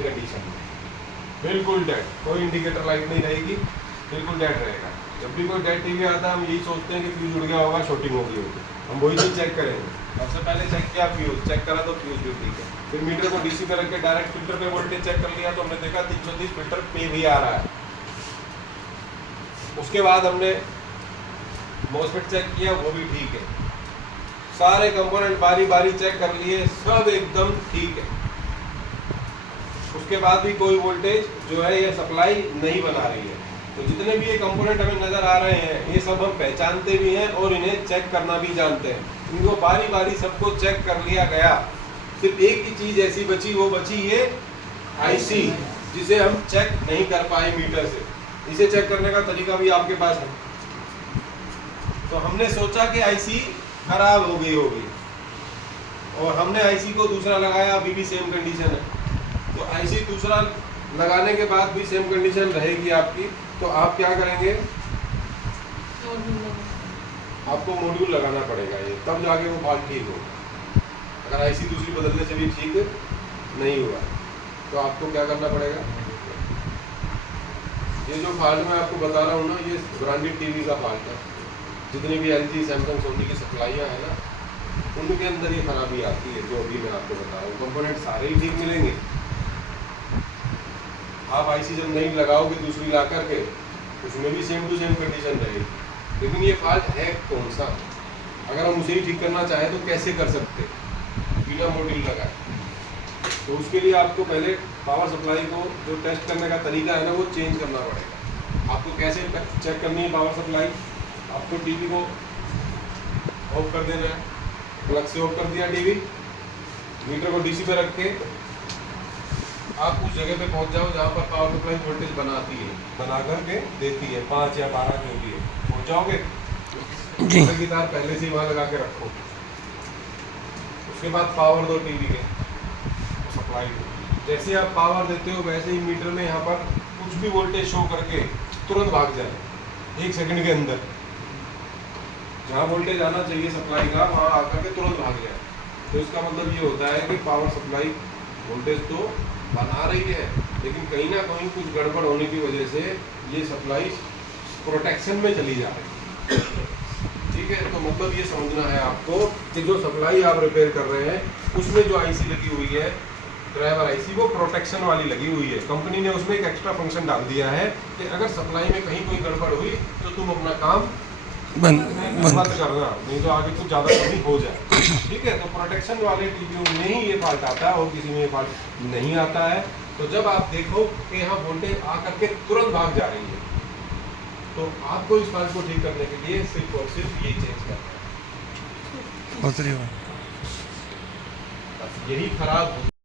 Condition में बिल्कुल dead, कोई इंडिकेटर लाइट नहीं रहेगी, बिल्कुल डेड रहेगा। जब भी कोई डेड टीवी आता है हम यही सोचते हैं कि फ्यूज उड़ गया होगा, शॉर्टिंग हो गई होगी, हम वही चीज़ चेक करेंगे। सबसे पहले चेक किया फ्यूज, चेक करा तो फ्यूज भी ठीक है। फिर मीटर को डीसी पे रख के डायरेक्ट फिल्टर पे वोल्टेज चेक कर लिया तो हमने देखा 330 फिल्टर पे भी आ रहा है। उसके बाद हमने मॉसफेट चेक किया, वो भी ठीक है। सारे कंपोनेंट बारी बारी चेक कर लिए, सब एकदम ठीक है। उसके बाद भी कोई वोल्टेज जो है ये सप्लाई नहीं बना रही है। तो जितने भी ये कंपोनेंट हमें नजर आ रहे हैं ये सब हम पहचानते भी हैं और इन्हें चेक करना भी जानते हैं। इनको बारी बारी सबको चेक कर लिया गया। सिर्फ एक ही चीज ऐसी बची, वो बची ये आईसी, जिसे हम चेक नहीं कर पाए मीटर से। इसे चेक करने का तरीका भी आपके पास है। तो हमने सोचा कि आईसी खराब हो गई होगी और हमने आईसी को दूसरा लगाया, अभी भी सेम कंडीशन है। तो आईसी दूसरा लगाने के बाद भी सेम कंडीशन रहेगी आपकी, तो आप क्या करेंगे, आपको मॉड्यूल लगाना पड़ेगा ये, तब जाके वो फॉल्ट ठीक होगा। अगर आईसी दूसरी बदलने से भी ठीक नहीं हुआ तो आपको क्या करना पड़ेगा, ये जो फॉल्ट मैं आपको बता रहा हूँ ना, ये ब्रांडेड टीवी का फॉल्ट है। जितनी भी एलजी, सैमसंग, सोनी की सप्लाइयाँ हैं ना, उनके अंदर ये खराबी आती है जो अभी मैं आपको बता रहा हूँ। कंपोनेंट सारे ही ठीक मिलेंगे, आप आईसी जब नहीं लगाओगे दूसरी ला करके, उसमें भी सेम टू सेम कंडीशन रहेगी। लेकिन ये फॉल्ट है कौन सा, अगर हम उसे ही ठीक करना चाहें तो कैसे कर सकते बिना मॉड्यूल लगाए। तो उसके लिए आपको पहले पावर सप्लाई को जो टेस्ट करने का तरीका है ना, वो चेंज करना पड़ेगा। आपको कैसे चेक करनी है पावर सप्लाई, आपको टीवी को ऑफ कर देना है, प्लग से ऑफ कर दिया टीवी, मीटर को डीसी पे रख के आप उस जगह पे पहुंच जाओ जहाँ पर पावर सप्लाई वोल्टेज बना करके देती है, 5 या 12 जो भी है, पहुंच जाओगे की तार पहले से ही वहाँ लगा के रखो। उसके बाद पावर दो टीवी के सप्लाई को। जैसे आप पावर देते हो वैसे ही मीटर में यहाँ पर कुछ भी वोल्टेज शो करके तुरंत भाग जाए 1 सेकंड के अंदर। जहाँ वोल्टेज आना चाहिए सप्लाई का वहाँ आकर के तुरंत भाग जाए। तो इसका मतलब ये होता है कि पावर सप्लाई वोल्टेज तो बना रही है, लेकिन कहीं ना कहीं कुछ गड़बड़ होने की वजह से ये सप्लाई प्रोटेक्शन में चली जा रही है। ठीक है, तो मतलब ये समझना है आपको कि जो सप्लाई आप रिपेयर कर रहे हैं उसमें जो आईसी लगी हुई है, ड्राइवर आईसी, वो प्रोटेक्शन वाली लगी हुई है। कंपनी ने उसमें एक एक्स्ट्रा फंक्शन डाल दिया है कि अगर सप्लाई में कहीं कोई गड़बड़ हुई तो तुम अपना काम बंद करना, नहीं तो आगे कुछ ज़्यादा कमी हो जाए। ठीक है, तो प्रोटेक्शन वाले टीवीओ में ही ये फॉल्ट आता है और किसी में ये फॉल्ट नहीं आता है। तो जब आप देखो कि यहाँ वोल्टेज आकर के तुरंत भाग जा रही है, तो आपको इस फॉल्ट को ठीक करने के लिए सिर्फ और सिर्फ ये चेंज करना है। बस यही खराब